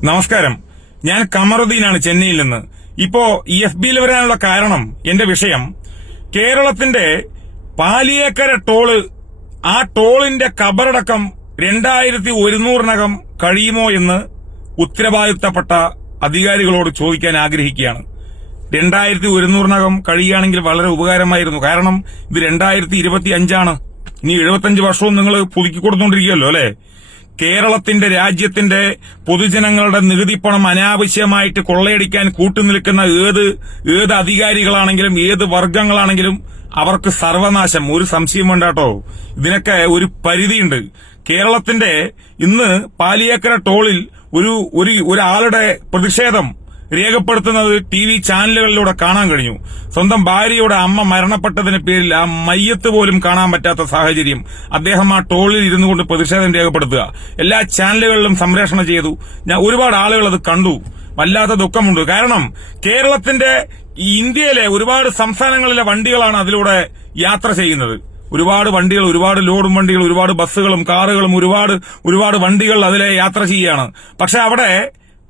നമസ്കാരം. ഞാൻ കമറുദ്ദീനാണ്, ചെന്നൈയിൽ നിന്ന്. ഇപ്പോ FBയിൽ വരാനുള്ള കാരണം, എന്റെ വിഷയം കേരളത്തിന്റെ പാലിയേക്കര ടോള്, ആ ടോളിന്റെ കബറടക്കം 2100 കഴിയുമോ എന്ന് ഉത്തരവാദിത്തപ്പെട്ട അധികാരികളോട് ചോദിക്കാൻ ആഗ്രഹിക്കുകയാണ്. 2100 കഴിയുകയാണെങ്കിൽ വളരെ ഉപകാരമായിരുന്നു. കാരണം ഇത് 2025 ഇനി 75 വർഷവും നിങ്ങൾ പുതുക്കി കൊടുത്തോണ്ടിരിക്കുകയല്ലോ അല്ലെ. കേരളത്തിന്റെ, രാജ്യത്തിന്റെ പൊതുജനങ്ങളുടെ നികുതിപ്പണം അനാവശ്യമായിട്ട് കൊള്ളയടിക്കാൻ കൂട്ടുനിൽക്കുന്ന ഏത് അധികാരികളാണെങ്കിലും ഏത് വർഗങ്ങളാണെങ്കിലും അവർക്ക് സർവനാശം. ഒരു സംശയം വേണ്ടാട്ടോ. ഇതിനൊക്കെ ഒരു പരിധിയുണ്ട്. കേരളത്തിന്റെ ഇന്ന് പാലിയേക്കര ടോളിൽ ഒരാളുടെ പ്രതിഷേധം രേഖപ്പെടുത്തുന്നത് TV ചാനലുകളിലൂടെ കാണാൻ കഴിഞ്ഞു. സ്വന്തം ഭാര്യയുടെ അമ്മ മരണപ്പെട്ടതിന് പേരിൽ ആ മയ്യത്ത് പോലും കാണാൻ പറ്റാത്ത സാഹചര്യം. അദ്ദേഹം ആ ടോളിൽ ഇരുന്നു കൊണ്ട് പ്രതിഷേധം രേഖപ്പെടുത്തുക. എല്ലാ ചാനലുകളിലും സംപ്രേഷണം ചെയ്തു. ഒരുപാട് ആളുകൾ അത് കണ്ടു. വല്ലാത്ത ദുഃഖമുണ്ട്. കാരണം കേരളത്തിന്റെ ഇന്ത്യയിലെ ഒരുപാട് സംസ്ഥാനങ്ങളിലെ വണ്ടികളാണ് അതിലൂടെ യാത്ര ചെയ്യുന്നത്. ഒരുപാട് വണ്ടികൾ, ഒരുപാട് ലോഡും വണ്ടികൾ, ഒരുപാട് ബസ്സുകളും കാറുകളും ഒരുപാട് വണ്ടികൾ അതിലെ യാത്ര ചെയ്യുകയാണ്. പക്ഷെ അവിടെ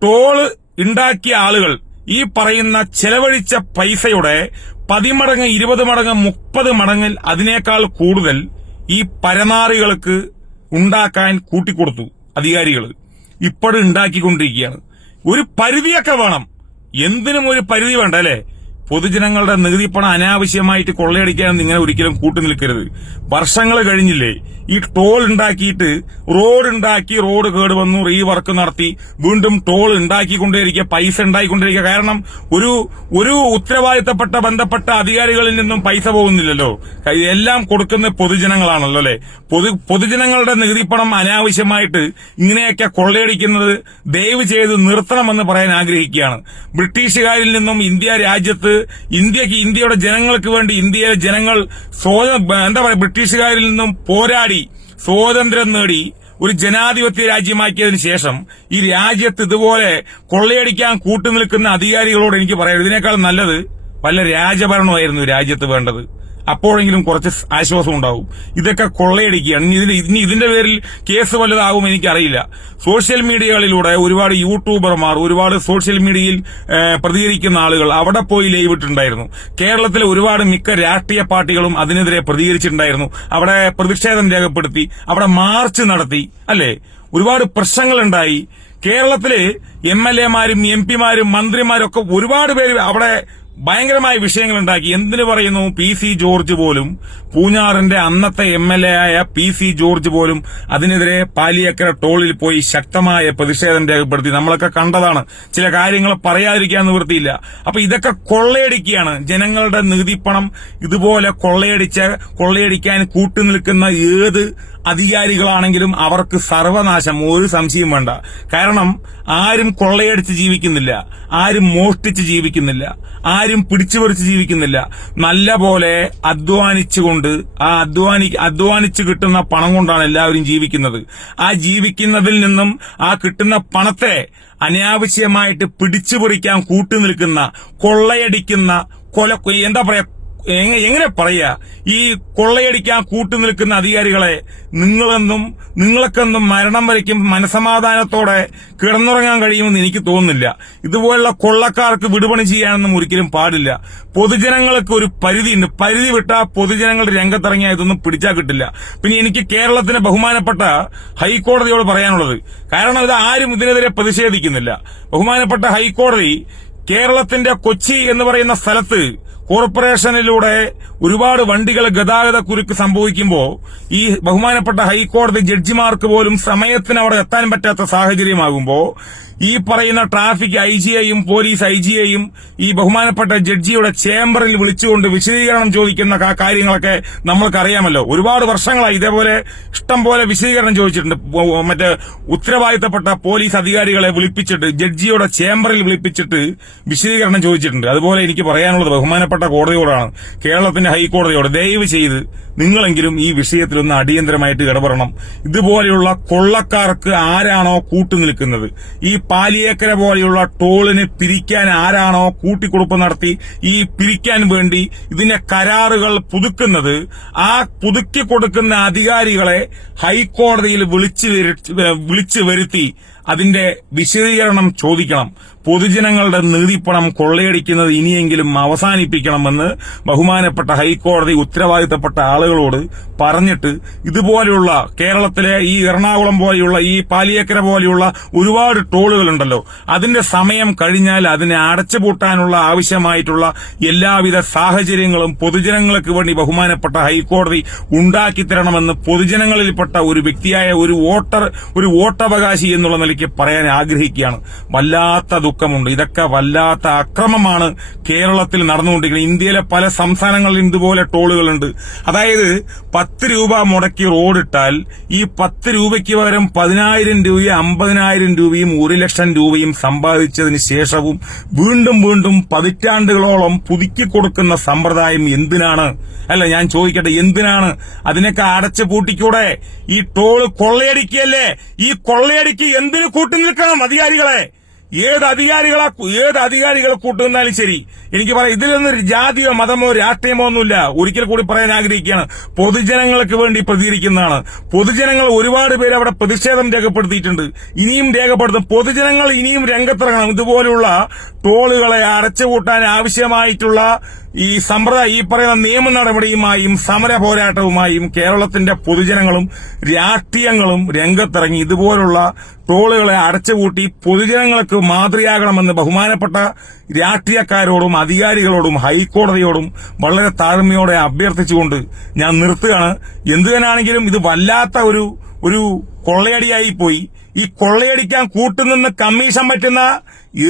ടോള് ഉണ്ടാക്കിയ ആളുകൾ ഈ പറയുന്ന ചെലവഴിച്ച പൈസയുടെ 10 മടങ്ങ്, 20 മടങ്ങ്, 30 മടങ്ങിൽ അതിനേക്കാൾ കൂടുതൽ ഈ പരനാറികൾക്ക് ഉണ്ടാക്കാൻ കൂട്ടിക്കൊടുത്തു അധികാരികൾ. ഇപ്പോഴും ഉണ്ടാക്കിക്കൊണ്ടിരിക്കുകയാണ്. ഒരു പരിധിയൊക്കെ വേണം. എന്തിനും ഒരു പരിധി വേണ്ട അല്ലെ. പൊതുജനങ്ങളുടെ നികുതിപ്പണം അനാവശ്യമായിട്ട് കൊള്ളയടിക്കാൻ നിങ്ങൾ ഒരിക്കലും കൂട്ടുനിൽക്കരുത്. വർഷങ്ങൾ കഴിഞ്ഞില്ലേ ഈ ടോൾ ഉണ്ടാക്കിയിട്ട്? റോഡ് കേടുവന്നു, റീവർക്ക് നടത്തി, വീണ്ടും ടോൾ ഉണ്ടാക്കിക്കൊണ്ടേയിരിക്കുക, പൈസ ഉണ്ടാക്കിക്കൊണ്ടിരിക്കുക. കാരണം ഒരു ഉത്തരവാദിത്തപ്പെട്ട ബന്ധപ്പെട്ട അധികാരികളിൽ നിന്നും പൈസ പോകുന്നില്ലല്ലോ. എല്ലാം കൊടുക്കുന്ന പൊതുജനങ്ങളാണല്ലോ അല്ലെ. പൊതുജനങ്ങളുടെ നികുതിപ്പണം അനാവശ്യമായിട്ട് ഇങ്ങനെയൊക്കെ കൊള്ളയടിക്കുന്നത് ദയവ് ചെയ്ത് നിർത്തണമെന്ന് പറയാൻ ആഗ്രഹിക്കുകയാണ്. ബ്രിട്ടീഷുകാരിൽ നിന്നും ഇന്ത്യയുടെ ജനങ്ങൾക്ക് വേണ്ടി ഇന്ത്യയിലെ ജനങ്ങൾ ബ്രിട്ടീഷുകാരിൽ നിന്നും പോരാടി സ്വാതന്ത്ര്യം നേടി ഒരു ജനാധിപത്യ രാജ്യമാക്കിയതിനു ശേഷം ഈ രാജ്യത്ത് ഇതുപോലെ കൊള്ളയടിക്കാൻ കൂട്ടുനിൽക്കുന്ന അധികാരികളോട് എനിക്ക് പറയാം, ഇതിനേക്കാൾ നല്ലത് വല്ല രാജഭരണമായിരുന്നു രാജ്യത്ത് വേണ്ടത്. അപ്പോഴെങ്കിലും കുറച്ച് ആശ്വാസം ഉണ്ടാവും. ഇതൊക്കെ കൊള്ളയടിക്കുകയാണ്. ഇനി ഇതിന്റെ പേരിൽ കേസ് വല്ലതാകും എനിക്കറിയില്ല. സോഷ്യൽ മീഡിയകളിലൂടെ ഒരുപാട് യൂട്യൂബർമാർ, ഒരുപാട് സോഷ്യൽ മീഡിയയിൽ പ്രതികരിക്കുന്ന ആളുകൾ അവിടെ പോയി ലൈവ് ഇട്ടുണ്ടായിരുന്നു. കേരളത്തിലെ ഒരുപാട് മിക്ക രാഷ്ട്രീയ പാർട്ടികളും അതിനെതിരെ പ്രതികരിച്ചിട്ടുണ്ടായിരുന്നു. അവിടെ പ്രതിഷേധം രേഖപ്പെടുത്തി, അവിടെ മാർച്ച് നടത്തി അല്ലെ. ഒരുപാട് പ്രശ്നങ്ങളുണ്ടായി. കേരളത്തിലെ MLA-മാരും MP-മാരും മന്ത്രിമാരൊക്കെ ഒരുപാട് പേര് അവിടെ ഭയങ്കരമായ വിഷയങ്ങളുണ്ടാക്കി. എന്തിനു പറയുന്നു, PC ജോർജ് പോലും, പൂഞ്ഞാറിന്റെ അന്നത്തെ MLA ആയ PC ജോർജ് പോലും അതിനെതിരെ പാലിയേക്കര ടോളിൽ പോയി ശക്തമായ പ്രതിഷേധം രേഖപ്പെടുത്തി. നമ്മളൊക്കെ കണ്ടതാണ്. ചില കാര്യങ്ങൾ പറയാതിരിക്കാൻ നിവൃത്തിയില്ല. അപ്പൊ ഇതൊക്കെ കൊള്ളയടിക്കുകയാണ്. ജനങ്ങളുടെ നികുതിപ്പണം ഇതുപോലെ കൊള്ളയടിക്കാൻ കൂട്ടുനിൽക്കുന്ന ഏത് അധികാരികളാണെങ്കിലും അവർക്ക് സർവനാശം. ഒരു സംശയം വേണ്ട. കാരണം ആരും കൊള്ളയടിച്ച് ജീവിക്കുന്നില്ല, ആരും മോഷ്ടിച്ച് ജീവിക്കുന്നില്ല, ആരും പിടിച്ചുപറിച്ച് ജീവിക്കുന്നില്ല. നല്ല പോലെ അധ്വാനിച്ചുകൊണ്ട് അധ്വാനിച്ച് കിട്ടുന്ന പണം കൊണ്ടാണ് എല്ലാവരും ജീവിക്കുന്നത്. ആ ജീവിക്കുന്നതിൽ നിന്നും ആ കിട്ടുന്ന പണത്തെ അനാവശ്യമായിട്ട് പിടിച്ചുപറിക്കാൻ കൂട്ടുനിൽക്കുന്ന, കൊള്ളയടിക്കുന്ന, എങ്ങനെ പറയാ, ഈ കൊള്ളയടിക്കാൻ കൂട്ടുനിൽക്കുന്ന അധികാരികളെ നിങ്ങൾക്കെന്നും മരണം വരയ്ക്കും മനസമാധാനത്തോടെ കിടന്നുറങ്ങാൻ കഴിയുമെന്ന് എനിക്ക് തോന്നുന്നില്ല. ഇതുപോലുള്ള കൊള്ളക്കാർക്ക് വിടുപണി ചെയ്യാനൊന്നും ഒരിക്കലും പാടില്ല. പൊതുജനങ്ങൾക്ക് ഒരു പരിധിയുണ്ട്. പരിധി വിട്ടാൽ പൊതുജനങ്ങളുടെ രംഗത്തിറങ്ങിയാൽ ഇതൊന്നും പിടിച്ചാൽ കിട്ടില്ല. പിന്നെ എനിക്ക് കേരളത്തിന് ബഹുമാനപ്പെട്ട ഹൈക്കോടതിയോട് പറയാനുള്ളത്, കാരണം ഇത് ആരും ഇതിനെതിരെ പ്രതിഷേധിക്കുന്നില്ല. ബഹുമാനപ്പെട്ട ഹൈക്കോടതി കേരളത്തിന്റെ കൊച്ചി എന്ന് പറയുന്ന സ്ഥലത്ത് കോർപ്പറേഷനിലൂടെ ഒരുപാട് വണ്ടികൾ ഗതാഗത കുരുക്ക് സംഭവിക്കുമ്പോൾ ഈ ബഹുമാനപ്പെട്ട ഹൈക്കോടതി ജഡ്ജിമാർക്ക് പോലും സമയത്തിന് അവിടെ എത്താൻ പറ്റാത്ത സാഹചര്യമാകുമ്പോൾ ഈ പറയുന്ന ട്രാഫിക് IGയെയും പോലീസ് IGയെയും ഈ ബഹുമാനപ്പെട്ട ജഡ്ജിയുടെ ചേംബറിൽ വിളിച്ചുകൊണ്ട് വിശദീകരണം ചോദിക്കുന്ന കാര്യങ്ങളൊക്കെ നമ്മൾക്കറിയാമല്ലോ. ഒരുപാട് വർഷങ്ങളായി ഇതേപോലെ ഇഷ്ടം പോലെ വിശദീകരണം ചോദിച്ചിട്ടുണ്ട്. മറ്റേ ഉത്തരവാദിത്തപ്പെട്ട പോലീസ് അധികാരികളെ വിളിപ്പിച്ചിട്ട് ജഡ്ജിയുടെ ചേംബറിൽ വിളിപ്പിച്ചിട്ട് വിശദീകരണം ചോദിച്ചിട്ടുണ്ട്. അതുപോലെ എനിക്ക് പറയാനുള്ളത് ബഹുമാനപ്പെട്ട കോടതിയോടാണ്, കേരളത്തിന്റെ ഹൈക്കോടതിയോട്, ദയവ് ചെയ്ത് നിങ്ങളെങ്കിലും ഈ വിഷയത്തിലൊന്ന് അടിയന്തരമായിട്ട് ഇടപെടണം. ഇതുപോലെയുള്ള കൊള്ളക്കാർക്ക് ആരാണോ കൂട്ടുനിൽക്കുന്നത്, ഈ പാലിയേക്കര പോലെയുള്ള ടോളിന് പിരിക്കാൻ ആരാണോ കൂട്ടിക്കൊടുപ്പ് നടത്തി ഈ പിരിക്കാൻ വേണ്ടി ഇതിന്റെ കരാറുകൾ പുതുക്കുന്നത്, ആ പുതുക്കി കൊടുക്കുന്ന അധികാരികളെ ഹൈക്കോടതിയിൽ വിളിച്ചു വരുത്തി അതിന്റെ വിശദീകരണം ചോദിക്കണം. പൊതുജനങ്ങളുടെ നികുതിപ്പണം കൊള്ളയടിക്കുന്നത് ഇനിയെങ്കിലും അവസാനിപ്പിക്കണമെന്ന് ബഹുമാനപ്പെട്ട ഹൈക്കോടതി ഉത്തരവാദിത്തപ്പെട്ട ആളുകളോട് പറഞ്ഞിട്ട് ഇതുപോലെയുള്ള കേരളത്തിലെ ഈ എറണാകുളം പോലെയുള്ള ഈ പാലിയേക്കര പോലെയുള്ള ഒരുപാട് ടോളുകളുണ്ടല്ലോ, അതിന്റെ സമയം കഴിഞ്ഞാൽ അതിനെ അടച്ചുപൂട്ടാനുള്ള ആവശ്യമായിട്ടുള്ള എല്ലാവിധ സാഹചര്യങ്ങളും പൊതുജനങ്ങൾക്ക് വേണ്ടി ബഹുമാനപ്പെട്ട ഹൈക്കോടതി ഉണ്ടാക്കിത്തരണമെന്ന് പൊതുജനങ്ങളിൽപ്പെട്ട ഒരു വ്യക്തിയായ ഒരു വോട്ടവകാശി എന്നുള്ള നിലയ്ക്ക് പറയാൻ ആഗ്രഹിക്കുകയാണ്. വല്ലാത്ത ദുഃഖമുണ്ട്. ഇതൊക്കെ വല്ലാത്ത അക്രമമാണ് കേരളത്തിൽ നടന്നുകൊണ്ടിരിക്കുന്നത്. ഇന്ത്യയിലെ പല സംസ്ഥാനങ്ങളിലും ഇതുപോലെ ടോളുകളുണ്ട്. അതായത് 10 രൂപ മുടക്കി റോഡിട്ടാൽ ഈ 10 രൂപയ്ക്ക് പകരം 10,000 രൂപയും 50,000 രൂപയും 1 ലക്ഷം രൂപയും സമ്പാദിച്ചതിന് ശേഷവും വീണ്ടും പതിറ്റാണ്ടുകളോളം പുതുക്കി കൊടുക്കുന്ന സമ്പ്രദായം എന്തിനാണ്? അല്ല, ഞാൻ ചോദിക്കട്ടെ, എന്തിനാണ്? അതിനൊക്കെ അടച്ചു പൂട്ടിക്കൂടെ? ഈ ടോള് കൊള്ളയടിക്കല്ലേ? ഈ കൊള്ളയടിക്ക് എന്തിനു കൂട്ടുനിൽക്കണം അധികാരികളെ? ഏത് അധികാരികളെ കൂട്ടുനിന്നാലും ശരി, എനിക്ക് പറയാം, ഇതിലൊന്നും ജാതിയോ മതമോ രാഷ്ട്രീയമോ ഒന്നുമില്ല. ഒരിക്കൽ കൂടി പറയാൻ ആഗ്രഹിക്കുകയാണ്, പൊതുജനങ്ങൾക്ക് വേണ്ടി പ്രതികരിക്കുന്നതാണ്. പൊതുജനങ്ങൾ ഒരുപാട് പേര് അവിടെ പ്രതിഷേധം രേഖപ്പെടുത്തിയിട്ടുണ്ട്, ഇനിയും രേഖപ്പെടുത്തും. പൊതുജനങ്ങൾ ഇനിയും രംഗത്തിറങ്ങണം. ഇതുപോലുള്ള ടോളുകളെ അടച്ചുപൂട്ടാൻ ആവശ്യമായിട്ടുള്ള ഈ സമ്പ്രദായം, ഈ പറയുന്ന നിയമ നടപടിയുമായും സമര പോരാട്ടവുമായും കേരളത്തിന്റെ പൊതുജനങ്ങളും രാഷ്ട്രീയങ്ങളും രംഗത്തിറങ്ങി ഇതുപോലുള്ള ടോളുകളെ അടച്ചുപൂട്ടി പൊതുജനങ്ങൾക്ക് മാതൃകയാകണമെന്ന് ബഹുമാനപ്പെട്ട രാഷ്ട്രീയക്കാരോടും അധികാരികളോടും ഹൈക്കോടതിയോടും വളരെ താഴ്മയോടെ അഭ്യർത്ഥിച്ചുകൊണ്ട് ഞാൻ നിർത്തുകയാണ്. എന്തുതന്നെയാണെങ്കിലും ഇത് വല്ലാത്ത ഒരു കൊള്ളയടിയായി പോയി. ഈ കൊള്ളയടിക്കാൻ കൂട്ടുനിന്ന് കമ്മീഷൻ പറ്റുന്ന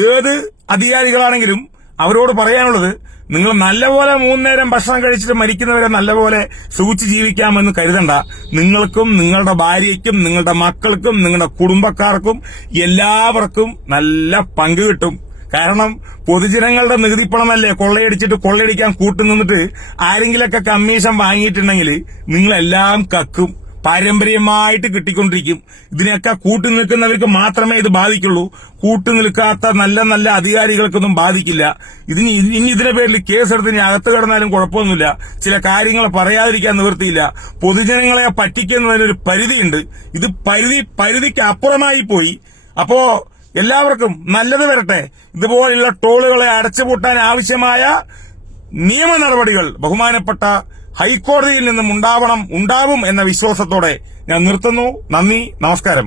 ഏത് അധികാരികളാണെങ്കിലും അവരോട് പറയാനുള്ളത്, നിങ്ങൾ നല്ലപോലെ 3 നേരം ഭക്ഷണം കഴിച്ചിട്ട് മരിക്കുന്നവരെ നല്ലപോലെ സൂക്ഷിച്ച് ജീവിക്കാമെന്ന് കരുതണ്ട. നിങ്ങൾക്കും നിങ്ങളുടെ ഭാര്യയ്ക്കും നിങ്ങളുടെ മക്കൾക്കും നിങ്ങളുടെ കുടുംബക്കാർക്കും എല്ലാവർക്കും നല്ല പങ്ക് കിട്ടും. കാരണം പൊതുജനങ്ങളുടെ നികുതിപ്പണമല്ലേ കൊള്ളയടിക്കാൻ കൂട്ടുനിന്നിട്ട് ആരെങ്കിലൊക്കെ കമ്മീഷൻ വാങ്ങിയിട്ടുണ്ടെങ്കിൽ നിങ്ങളെല്ലാം കക്കും. പാരമ്പര്യമായിട്ട് കിട്ടിക്കൊണ്ടിരിക്കും. ഇതിനൊക്കെ കൂട്ടുനിൽക്കുന്നവർക്ക് മാത്രമേ ഇത് ബാധിക്കുള്ളൂ. കൂട്ടുനിൽക്കാത്ത നല്ല അധികാരികൾക്കൊന്നും ബാധിക്കില്ല. ഇനി ഇതിന്റെ പേരിൽ കേസെടുത്ത് ഇനി അകത്ത് കിടന്നാലും കുഴപ്പമൊന്നുമില്ല. ചില കാര്യങ്ങൾ പറയാതിരിക്കാൻ നിവൃത്തിയില്ല. പൊതുജനങ്ങളെ പറ്റിക്കുന്നതിനൊരു പരിധിയുണ്ട്. ഇത് പരിധിക്ക് അപ്പുറമായി പോയി. അപ്പോ എല്ലാവർക്കും നല്ലത് വരട്ടെ. ഇതുപോലുള്ള ടോളുകളെ അടച്ചുപൂട്ടാൻ ആവശ്യമായ നിയമ നടപടികൾ ബഹുമാനപ്പെട്ട ഹൈക്കോടതിയിൽ നിന്നും ഉണ്ടാവും എന്ന വിശ്വാസത്തോടെ ഞാൻ നിർത്തുന്നു. നന്ദി, നമസ്കാരം.